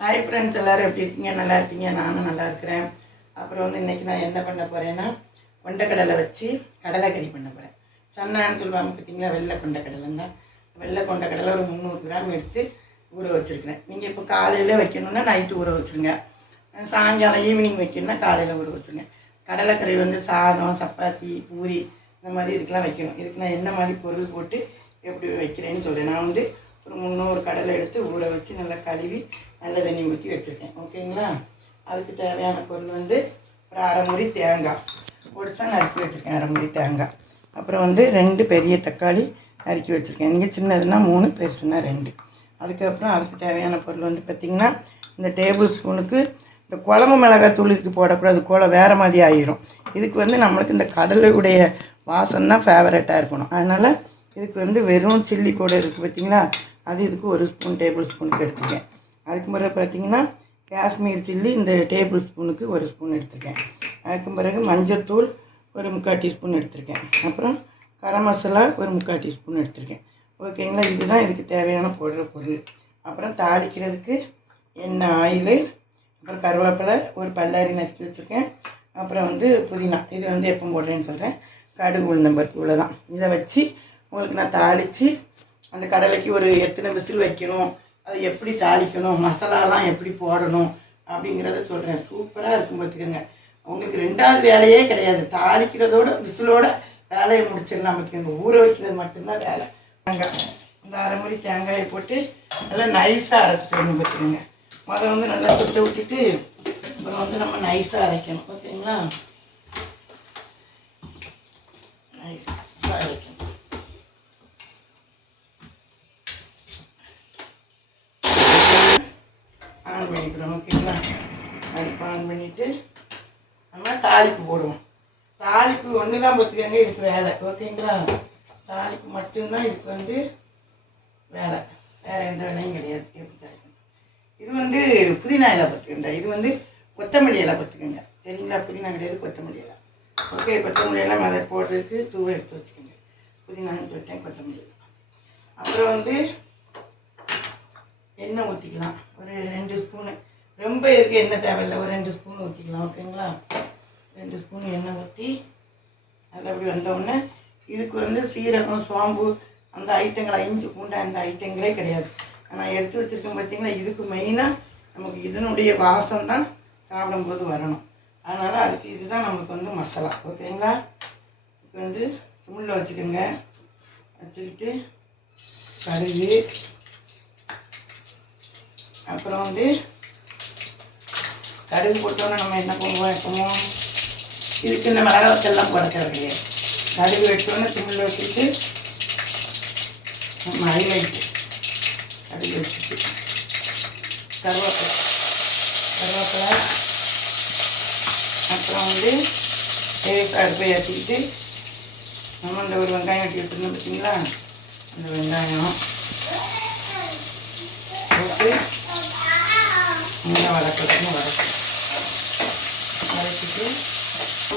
Hi friends, எல்லோரும் எப்படி இருக்கீங்க? நல்லா இருப்பீங்க. நானும் நல்லா இருக்கிறேன். அப்புறம் வந்து இன்றைக்கி நான் என்ன பண்ண போகிறேன்னா, கொண்டக்கடலை வச்சு கடலைக்கறி பண்ண போகிறேன். சன்னான்னு சொல்லுவாங்க பார்த்தீங்களா, வெள்ளை கொண்டக்கடலைங்க. வெள்ளை கொண்டக்கடலை ஒரு 300 கிராம் எடுத்து ஊற வச்சுருக்கிறேன். நீங்கள் இப்போ காலையில் வைக்கணுன்னா நைட்டு ஊற வச்சுருங்க. சாயங்காலம் ஈவினிங் வைக்கணுன்னா காலையில் ஊற வச்சுருங்க. கடலைக்கறி வந்து சாதம், சப்பாத்தி, பூரி இந்த மாதிரி இதுக்கெலாம் வைக்கணும். இதுக்கு நான் என்ன மாதிரி பொருள் போட்டு எப்படி வைக்கிறேன்னு சொல்கிறேன். நான் வந்து ஒரு 300 கடலை எடுத்து ஊற வச்சு நல்லா கழுவி நல்ல தண்ணி ஊற்றி வச்சுருக்கேன். ஓகேங்களா? அதுக்கு தேவையான பொருள் வந்து ஒரு அரை மூடி தேங்காய் பொடிச்சா நறுக்கி வச்சுருக்கேன். அரை மூடி தேங்காய். அப்புறம் வந்து 2 பெரிய தக்காளி நறுக்கி வச்சுருக்கேன். இங்கே சின்னதுன்னா 3, பெருசுன்னா 2. அதுக்கப்புறம் அதுக்கு தேவையான பொருள் வந்து பார்த்திங்கன்னா, இந்த டேபிள் ஸ்பூனுக்கு இந்த குழம்பு மிளகாய் தூள் இதுக்கு போடக்கூடாது, கோலம் வேறு மாதிரி ஆகிரும். இதுக்கு வந்து நம்மளுக்கு இந்த கடலையுடைய வாசம் தான் ஃபேவரட்டாக இருக்கணும். அதனால் இதுக்கு வந்து வெறும் சில்லி கூட இருக்குது பார்த்திங்களா, அது இதுக்கு 1 ஸ்பூன் டேபிள் ஸ்பூனுக்கு எடுத்துருக்கேன். அதுக்கு பிறகு பார்த்திங்கன்னா காஷ்மீர் சில்லி இந்த டேபிள் ஸ்பூனுக்கு 1 ஸ்பூன் எடுத்துருக்கேன். அதுக்கு பிறகு மஞ்சத்தூள் ஒரு 3/4 டீஸ்பூன் எடுத்துருக்கேன். அப்புறம் கரம் மசாலா ஒரு 3/4 டீஸ்பூன் எடுத்துருக்கேன். ஓகேங்களா? இதுதான் இதுக்கு தேவையான போடுற பொருள். அப்புறம் தாளிக்கிறதுக்கு எண்ணெய், ஆயில், அப்புறம் கருவேப்பிலை, ஒரு பல்லாரி நறுக்கி வச்சுருக்கேன். அப்புறம் வந்து புதினா, இது வந்து எப்போ போடுறேன்னு சொல்கிறேன். கடுகு, உளுந்தம்பருப்பு, இவ்வளோ தான். இதை வச்சு உங்களுக்கு நான் தாளித்து அந்த கடலைக்கு ஒரு எத்தனை விசில் வைக்கணும், அதை எப்படி தாளிக்கணும், மசாலாலாம் எப்படி போடணும் அப்படிங்கிறத சொல்கிறேன். சூப்பராக இருக்கும் பார்த்துக்கோங்க. உங்களுக்கு 2வது வேலையே கிடையாது. தாளிக்கிறதோட விசிலோட வேலையை முடிச்சிடலாம் பார்த்துக்கோங்க. ஊற வைக்கிறது மட்டும்தான் வேலை. தேங்காய், இந்த அரை மூடி தேங்காயை போட்டு நல்லா நைஸாக அரைச்சிட்டு வரணும் பார்த்துக்கோங்க. வந்து நல்லா சுட்ட விட்டுட்டு அப்புறம் வந்து நம்ம நைஸாக அரைக்கணும். ஓகேங்களா? நைஸாக அரைக்கணும். ஆன் பண்ணிக்கணும். ஓகேங்களா? அடுப்பு ஆன் பண்ணிவிட்டு நம்ம தாளிப்பு போடுவோம். தாளிப்பு ஒன்று தான் பார்த்துக்கோங்க இதுக்கு வேலை. ஓகேங்களா? தாளிப்பு மட்டும்தான் இதுக்கு வந்து வேலை, வேறு எந்த வேலையும் கிடையாது. எப்படி தாளிக்கணும்? இது வந்து புதினா இலை பார்த்துக்கங்க. இது வந்து கொத்தமல்லி இலை பார்த்துக்கோங்க. சரிங்களா? புதினா கிடையாது, கொத்தமல்லி இலை. ஓகே, கொத்தமல்லி இலை அதை போடுறதுக்கு தூவை எடுத்து வச்சுக்கோங்க. புதினான்னு சொல்லிட்டேன், கொத்தமல்லி இலை. அப்புறம் வந்து எண்ணெய் ஊற்றிக்கலாம். ஒரு 2 ஸ்பூனு. ரொம்ப இதுக்கு எண்ணெய் தேவையில்லை, ஒரு 2 ஸ்பூன் ஊற்றிக்கலாம். ஓகேங்களா? 2 ஸ்பூன் எண்ணெய் ஊற்றி நல்லா அப்படி வந்தோடனே இதுக்கு வந்து சீரகம், சோம்பு அந்த ஐட்டங்களை, இஞ்சி பூண்டை அந்த ஐட்டங்களே கிடையாது. நான் எடுத்து வச்சுருக்கேன் பார்த்திங்களா. இதுக்கு மெயினாக நமக்கு இதனுடைய வாசம் தான் சாப்பிடும்போது வரணும். அதனால் அதுக்கு இதுதான் நமக்கு வந்து மசாலா. ஓகேங்களா? இப்போ வந்து சிம்மில் வச்சுக்கோங்க. வச்சுக்கிட்டு கடுகு, அப்புறம் வந்து கடுகு போட்டோன்னா நம்ம என்ன பண்ணுவோம், எப்போமோ இதுக்கு இந்த மிளகாத்தெல்லாம் போட தேவை கிடையாது. கடுகு வெட்டோன்னே சிம்மில் வச்சுட்டு நம்ம ஹைலைட்டு கடுகு வச்சுட்டு கருவேப்பிலை, அப்புறம் வந்து அடுப்பை ஏற்றிக்கிட்டு நம்ம இந்த ஒரு வெங்காயம் வெட்டி வச்சுருந்தோம் பார்த்தீங்களா, அந்த வெங்காயம் போட்டு நல்லா வதக்கிட்டு நம்ம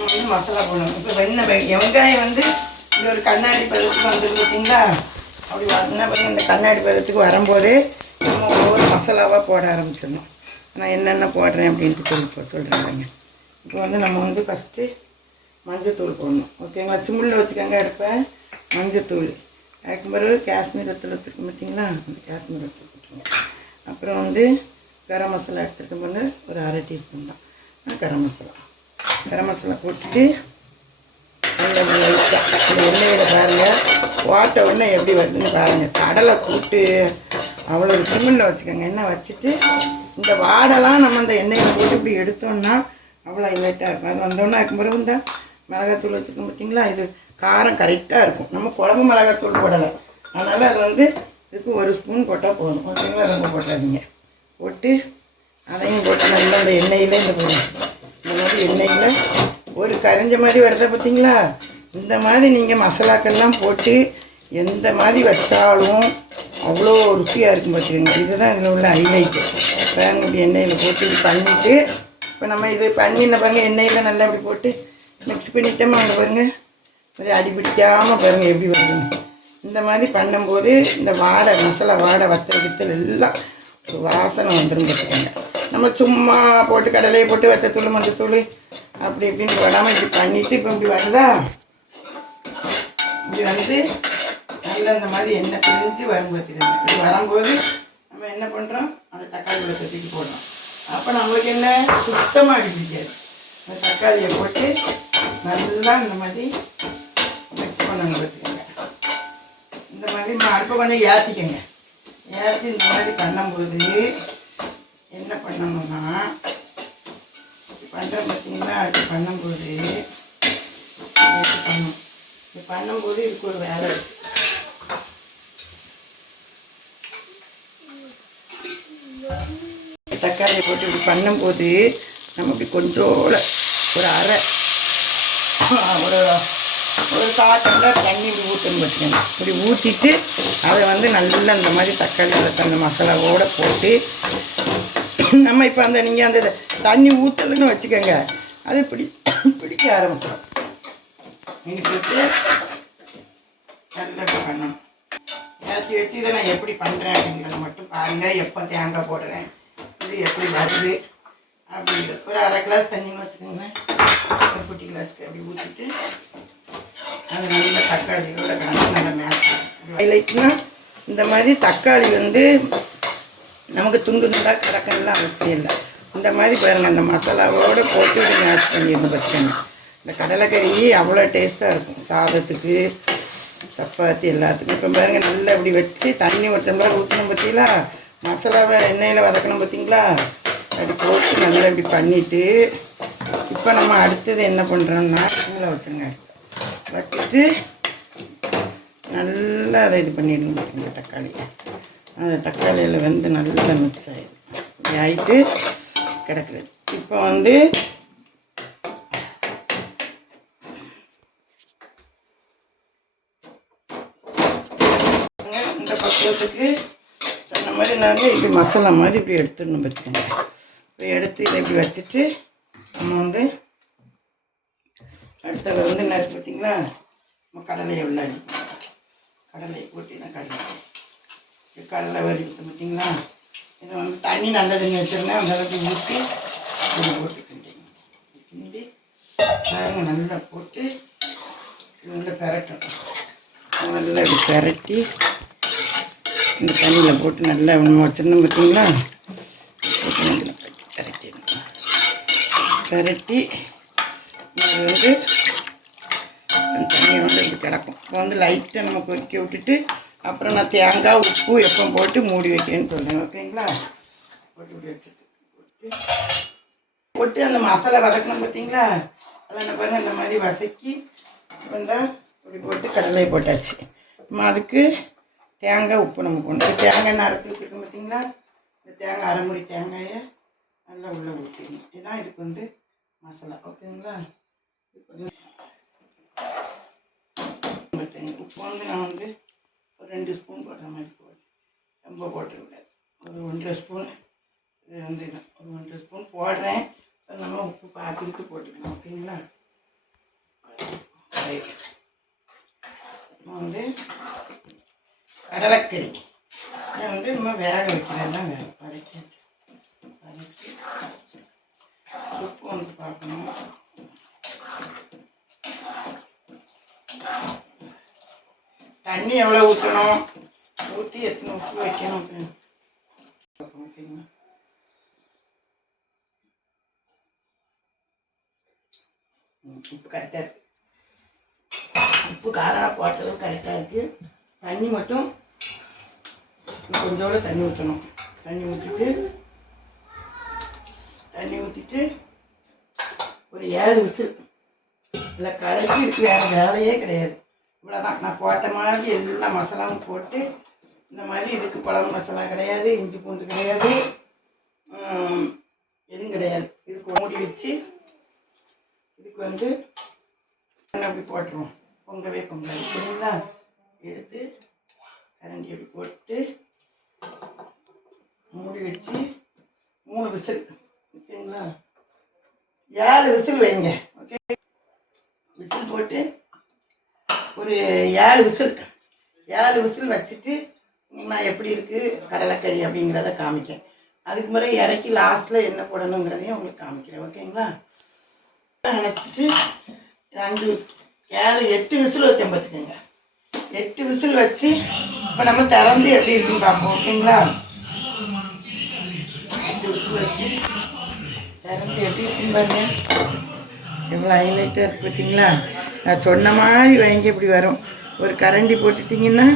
வந்து மசாலா போடணும். இப்போ வெங்காயம் வந்து இந்த ஒரு கண்ணாடி பதத்துக்கு வந்துடும் பார்த்தீங்களா. அப்படி என்ன பண்ணி இந்த கண்ணாடி பதத்துக்கு வரும்போதே நம்ம ஒவ்வொரு மசாலாவாக போட ஆரம்பிச்சிடணும். நான் என்னென்ன போடுறேன் அப்படின்ட்டு சொல்கிறேன். இப்போ வந்து நம்ம வந்து ஃபஸ்ட்டு மஞ்சத்தூள் போடணும். ஓகேங்களா? சிம்மில் வச்சுக்கோங்க அடுப்பை. மஞ்சத்தூள், அதுக்கு பிறகு காஷ்மீர் வத்தல் வச்சுருக்கோம் பார்த்தீங்களா, அந்த காஷ்மீர் வத்தல் போட்டுருங்க. அப்புறம் வந்து கரம் மசாலா எடுத்துருக்கோம் வந்து ஒரு அரை டீஸ்பூன் தான் கரம் மசாலா போட்டுட்டு இந்த எண்ணெயில் பாருங்கள் வாட்ட உடனே எப்படி வருதுன்னு பாருங்கள். கடலை கூட்டு அவ்வளோ சிம்மில் வச்சுக்கோங்க. எண்ணெய் வச்சுட்டு இந்த வாடெல்லாம் நம்ம இந்த எண்ணெயில் போட்டு இப்படி எடுத்தோம்னா அவ்வளோ ஹைலைட்டாக இருக்கும். அது வந்தோடனே அதுக்கு பிறகு இந்த மிளகாத்தூள் வச்சுருக்கோம் பார்த்தீங்களா, இது காரம் கரெக்டாக இருக்கும். நம்ம குழம்பு மிளகாத்தூள் போடலை, அதனால் அது வந்து இதுக்கு 1 ஸ்பூன் போட்டால் போதும். ஓகேங்களா? ரொம்ப போட்டாதீங்க. போட்டு அதையும் போட்டு நல்லா இந்த எண்ணெயில் இந்த மாதிரி எண்ணெயில் ஒரு கரைஞ்ச மாதிரி வரத பார்த்தீங்களா. இந்த மாதிரி நீங்கள் மசாலாக்கள்லாம் போட்டு எந்த மாதிரி வச்சாலும் அவ்வளோ ருசியாக இருக்கும் பார்த்துக்கோங்க. இதுதான் இதில் உள்ள ஹைலைட்டு. பாருங்க, இப்படி எண்ணெயில் போட்டு இது பண்ணிவிட்டு இப்போ நம்ம இது பண்ணின பாருங்கள், எண்ணெயில் நல்லா இப்படி போட்டு மிக்ஸ் பண்ணிட்டோமா, அங்கே பாருங்கள் அது அடி பிடிக்காமல் பாருங்கள் எப்படி வருதுங்க. இந்த மாதிரி பண்ணும்போது இந்த வாடை மசாலா வாடை வத்தல் எல்லாம் வாசனை வந்துடும் பார்த்துக்கோங்க. நம்ம சும்மா போட்டு கடலையை போட்டு வத்தத்தூள் மஞ்சத்தூள் அப்படி இப்படின்னு விடாமல் இப்படி பண்ணிவிட்டு இப்போ இப்படி வருதா, இப்படி வந்து நல்லா இந்த மாதிரி எண்ணெய் பிரிஞ்சு வரும் பார்த்துக்கோங்க. இப்படி வரும்போது நம்ம என்ன பண்ணுறோம், அந்த தக்காளி உள்ள தூக்கி போடுறோம். அப்போ நம்மளுக்கு என்ன சுத்தமாக பிடிக்காது. அந்த தக்காளியை போட்டு நல்லா இந்த மாதிரி மிக்ஸ் பண்ணணும் பார்த்துக்கோங்க. இந்த மாதிரி அடுப்பை கொஞ்சம் ஏற்றிக்கோங்க. ஏற்றி இந்த மாதிரி பண்ணும்போது என்ன பண்ணணும்னா, பண்ணுறேன் பார்த்தீங்களா, அது பண்ணும்போது பண்ணணும். இது பண்ணும்போது இதுக்கு ஒரு வேலை இருக்குது. தக்காளியை போட்டு இப்படி பண்ணும்போது நம்ம இப்படி கொஞ்சம் ஒரு அரை ஒரு காட்டம்லாம் தண்ணி இப்படி ஊற்றணும் பார்த்துக்கோங்க. இப்படி ஊற்றிட்டு அதை வந்து நல்லா இந்த மாதிரி தக்காளி அந்த மசாலாவோடு போட்டு நம்ம இப்போ அந்த நீங்கள் அந்த தண்ணி ஊற்றலன்னு வச்சுக்கோங்க, அது பிடிக்க ஆரம்பிச்சிடும். நீங்கள் போட்டு நல்லா பண்ணணும். ஏற்றி வச்சு இதை நான் எப்படி பண்ணுறேன் அப்படிங்கிறத மட்டும் பாருங்கள். எப்போ தேங்காய் போடுறேன், இது எப்படி வருது அப்படிங்கிறது. ஒரு அரை கிளாஸ் தண்ணின்னு வச்சுக்கோங்களேன், ஒரு குட்டி கிளாஸ்க்கு அப்படி ஊற்றிட்டு அது நல்ல தக்காளியோட கலந்து நல்லா மேட்ச். ஹைலைட்னா இந்த மாதிரி தக்காளி வந்து நமக்கு துண்டு துண்டாக கிடக்கெல்லாம் அவசியம் இல்லை. இந்த மாதிரி பாருங்கள், அந்த மசாலாவோடு போட்டு இப்படி மேட்ச் பண்ணிடணும் வச்சுக்கோங்க. இந்த கடலைக்கறி அவ்வளோ டேஸ்ட்டாக இருக்கும், சாதத்துக்கு சப்பாத்தி எல்லாத்துக்கும். இப்போ பாருங்கள், நல்லா இப்படி வச்சு தண்ணி ஒரு டம்ளர் ஊற்றணும் பார்த்தீங்களா, மசாலாவை எண்ணெயில் வதக்கணும் பார்த்தீங்களா, அப்படி போட்டு நல்லா இப்படி பண்ணிவிட்டு இப்போ நம்ம அடுத்தது என்ன பண்ணுறோம்னா கீழே வச்சுருங்க. வச்சுட்டு நல்லா அதை இது பண்ணிடணும் பார்த்தீங்களா, தக்காளி அந்த தக்காளியில் வந்து நல்லா மிக்ஸ் ஆகிடும். இப்படி ஆகிட்டு கிடக்குறது. இப்போ வந்து இந்த பக்குவத்துக்கு சொன்ன மாதிரி நாங்கள் இப்படி மசாலா மாதிரி இப்படி எடுத்துடணும் பார்த்துக்கோங்க. இப்படி எடுத்து இதை இப்படி வச்சுட்டு நம்ம வந்து அடுத்தது வந்து என்ன இருக்குது பார்த்தீங்களா, நம்ம கடலையை உள்ள அடிப்போம். கடலையை போட்டு தான் கடலை வடிவிட்டு பார்த்தீங்களா, இதை வந்து தண்ணி நல்ல தண்ணி வச்சுருந்தேன், அந்த அளவுக்கு ஊற்றி இதை போட்டு கிண்டி பாருங்க, நல்லா போட்டு நல்லா பெரட்டணும். நல்லா இப்படி பெரட்டி இந்த தண்ணியில் போட்டு நல்லா நம்ம வச்சுருந்தோம் பார்த்தீங்களா, இதில் பெரட்டிடணும். பெரட்டி அது வந்து அந்த தண்ணியை வந்து இப்படி கிடக்கும். இப்போ வந்து லைட்டாக நம்ம கொதிக்க விட்டுட்டு அப்புறம் நான் தேங்காய் உப்பு எப்போ போட்டு மூடி வைக்கேன்னு சொல்கிறேன். ஓகேங்களா, போட்டு இப்படி வச்சுட்டு போட்டு அந்த மசாலா வதக்கணும் பார்த்தீங்களா, அதில் என்ன பாருங்கள், இந்த மாதிரி வதக்கி வந்தால் இப்படி போட்டு கடலை போட்டாச்சு. நம்ம அதுக்கு தேங்காய் உப்பு நம்ம போடணும். தேங்காய் அரைச்சி வச்சுருக்கோம் பார்த்தீங்களா, இந்த தேங்காய் அரை மூடி தேங்காயை நல்லா உள்ளே ஊற்றிக்கணும். இதுதான் இதுக்கு வந்து மசாலா. ஓகேங்களா, உப்பு வந்து நான் வந்து ஒரு 2 ஸ்பூன் போடுற மாதிரி போடுறேன், ரொம்ப போட்டுக்கூடாது. ஒரு 1.5 ஸ்பூன் இது வந்து ஒரு 1.5 ஸ்பூன் போடுறேன். நம்ம உப்பு பார்த்துக்கிட்டு போட்டுக்கலாம். ஓகேங்களா, வந்து கடலைக்கறி இதை வந்து நம்ம வேக வைக்கிறதெல்லாம் வேக வதக்கி உப்பு வந்து பார்க்கணும். தண்ணி எவ்வளோ ஊற்றணும், ஊற்றி எத்தனை உப்பு வைக்கணும் அப்படின்னு ஓகேங்களா. உப்பு கரெக்டாக இருக்குது, உப்பு காரம் போட்டது கரெக்டாக இருக்குது. தண்ணி மட்டும் கொஞ்சோட தண்ணி ஊற்றணும். தண்ணி ஊற்றிட்டு ஒரு 7 விசில் இல்லை கலக்கி இருக்கு, வேறு வேலையே கிடையாது. இவ்வளோதான், நான் போட்ட மாதிரி எல்லா மசாலாவும் போட்டு இந்த மாதிரி. இதுக்கு குழம்பு மசாலா கிடையாது, இஞ்சி பூண்டு கிடையாது, எதுவும் கிடையாது. இதுக்கு மூடி வச்சு இதுக்கு வந்து அப்படி போட்டுருவோம். பொங்கவே பொங்கல் சரிங்களா. எடுத்து கரண்டி அப்படி போட்டு மூடி வச்சு 3 விசில் ஓகேங்களா. 7 விசில் வைங்க. ஓகே, விசில் போட்டு ஒரு 7 விசில் வச்சுட்டு நான் எப்படி இருக்குது கடலைக்கறி அப்படிங்கிறத காமிக்கேன். அதுக்கு முறை இறக்கி லாஸ்ட்டில் என்ன போடணுங்கிறதையும் உங்களுக்கு காமிக்கிறேன். ஓகேங்களா? நினச்சிட்டு 5 7 8 விசில் வச்சேன் பார்த்துக்கோங்க. 8 விசில் வச்சு இப்போ நம்ம திறந்து எப்படி இருக்குன்னு பார்ப்போம். ஓகேங்களா? 8 விசில் வச்சு திறந்து எப்படி இருக்குன்னு பாருங்க. எவ்வளோ ஹைலைட்டாக இருக்குது பார்த்தீங்களா? நான் சொன்ன மாதிரி வாங்கி இப்படி வரும். ஒரு கரண்டி போட்டுட்டிங்கன்னா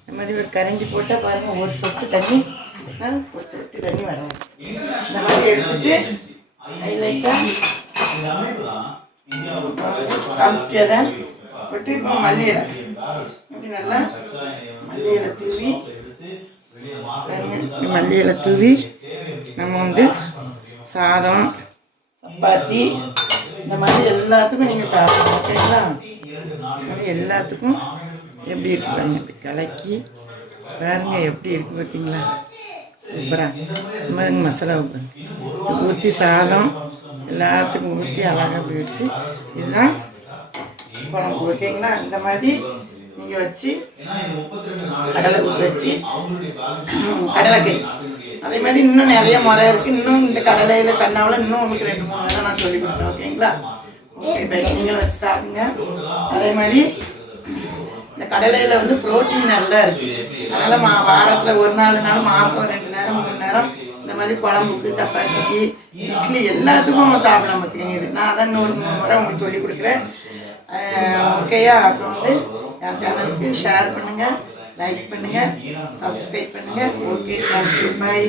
இந்த மாதிரி ஒரு கரண்டி போட்டால் பாருங்கள், ஒரு சொட்டு தண்ணி வரும். இந்த மாதிரி எடுத்துட்டு ஹைலைட்டாக காமிச்சிட்டே போட்டு இப்போ மல்லி இலை இப்படி நல்லா மல்லி இலை தூவி நம்ம வந்து சாதம், சப்பாத்தி இந்த மாதிரி எல்லாத்துக்கும் நீங்கள் சாப்பிடலாம். ஓகேங்களா? அது எல்லாத்துக்கும் எப்படி இருக்கு பாருங்க, கலக்கி பாருங்க எப்படி இருக்குது பார்த்தீங்களா? சூப்பராக இந்த மாதிரி மசாலா ஊற்றி சாதம் எல்லாத்துக்கும் ஊற்றி அழகாக அப்படி வச்சு இதுதான் குழம்பு. ஓகேங்களா? இந்த மாதிரி நீங்கள் வச்சு கடலை ஊற்றி வச்சு கடலைக்கறி அதே மாதிரி இன்னும் நிறைய முறை இருக்குது. இன்னும் இந்த கடலையில் கண்ணாவில் இன்னும் உங்களுக்கு 2-3 வேலை நான் சொல்லிக் கொடுத்தேன். ஓகேங்களா? ஓகே பை, நீங்களும் வச்சு சாப்பிடுங்க. அதே மாதிரி இந்த கடலையில் வந்து ப்ரோட்டீன் நல்லா இருக்குது. அதனால் வாரத்தில் 1-4 நாள், மாதம் 2 நேரம் 3 நேரம் இந்த மாதிரி குழம்புக்கு, சப்பாத்திக்கு, இட்லி எல்லாத்துக்கும் சாப்பிட பார்த்துக்கங்க. இது நான் அதான் இன்னொரு 3 முறை உங்களுக்கு சொல்லிக் கொடுக்குறேன். ஓகேயா? அப்புறம் வந்து என் சேனலுக்கு ஷேர் பண்ணுங்கள், லைக் பண்ணுங்கள், சப்ஸ்கிரைப் பண்ணுங்கள். Okay, thank you, by.